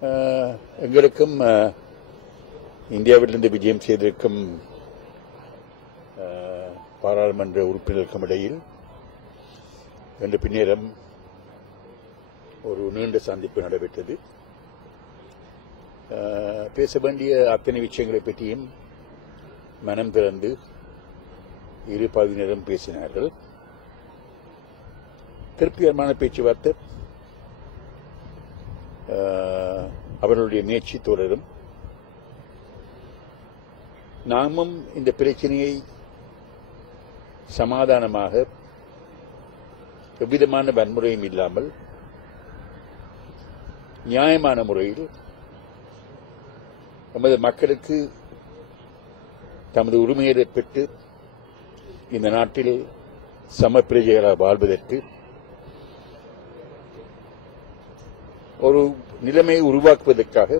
எங்களுக்கும் இந்தியாவிலிருந்து விஜயம் செய்திருக்கும் பாராளுமன்ற உறுப்பினருக்கும் இடையில் இன்று பின்னேரம் ஒரு நீண்ட சந்திப்பு நடைபெற்றது. பேச வேண்டிய அத்தனை விஷயங்களை பற்றியும் மனம் திறந்து இரு பாதியினரும் பேசினார்கள். திருப்திகரமான பேச்சுவார்த்தை, அவர்களுடைய முயற்சி தொடரும். நாமும் இந்த பிரச்சனையை சமாதானமாக எவ்விதமான வன்முறையும் இல்லாமல் நியாயமான முறையில் நமது மக்களுக்கு தமது உரிமையை பெற்று இந்த நாட்டில் சம பிரஜைகளாக வாழ்வதற்கு ஒரு நிலைமையை உருவாக்குவதற்காக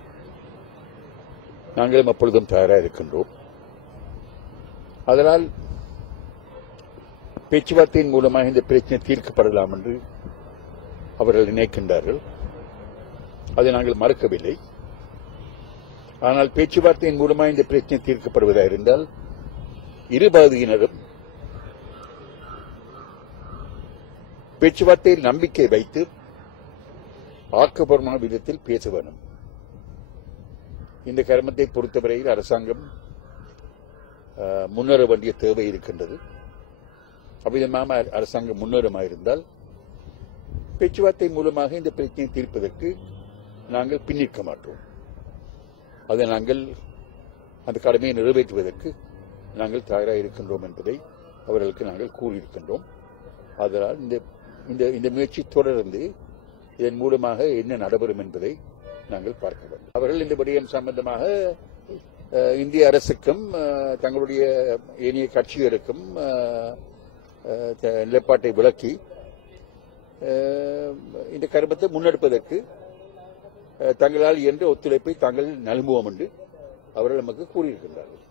நாங்களும் அப்பொழுதும் தயாராக இருக்கின்றோம். அதனால் பேச்சுவார்த்தையின் மூலமாக இந்த பிரச்சனை தீர்க்கப்படலாம் என்று அவர்கள் நினைக்கின்றார்கள். அதை நாங்கள் மறுக்கவில்லை. ஆனால் பேச்சுவார்த்தையின் மூலமாக இந்த பிரச்சனை தீர்க்கப்படுவதாக இருந்தால் இருபாதியினரும் பேச்சுவார்த்தையில் நம்பிக்கை வைத்து ஆக்கப்பூர்வமான விதத்தில் பேச வேண்டும். இந்த கர்மத்தை பொறுத்தவரையில் அரசாங்கம் முன்னேற வேண்டிய தேவை இருக்கின்றது. அவ்விதமாக அரசாங்கம் முன்னேறமாயிருந்தால் பேச்சுவார்த்தை மூலமாக இந்த பிரச்சனையை தீர்ப்பதற்கு நாங்கள் பின்னிற்க மாட்டோம். அதை நாங்கள் அந்த கடமையை நிறைவேற்றுவதற்கு நாங்கள் தயாராக இருக்கின்றோம் என்பதை அவர்களுக்கு நாங்கள் கூறியிருக்கின்றோம். அதனால் இந்த முயற்சி தொடர்ந்து இதன் மூலமாக என்ன நடைபெறும் என்பதை நாங்கள் பார்க்க வேண்டும். அவர்கள் இந்த விடயம் சம்பந்தமாக இந்திய அரசுக்கும் தங்களுடைய ஏனைய கட்சிகளுக்கும் நிலைப்பாட்டை விளக்கி இந்த கருமத்தை முன்னெடுப்பதற்கு தங்களால் இயன்ற ஒத்துழைப்பை தாங்கள் நல்குவோம் என்று அவர்கள் நமக்கு கூறியிருக்கின்றார்கள்.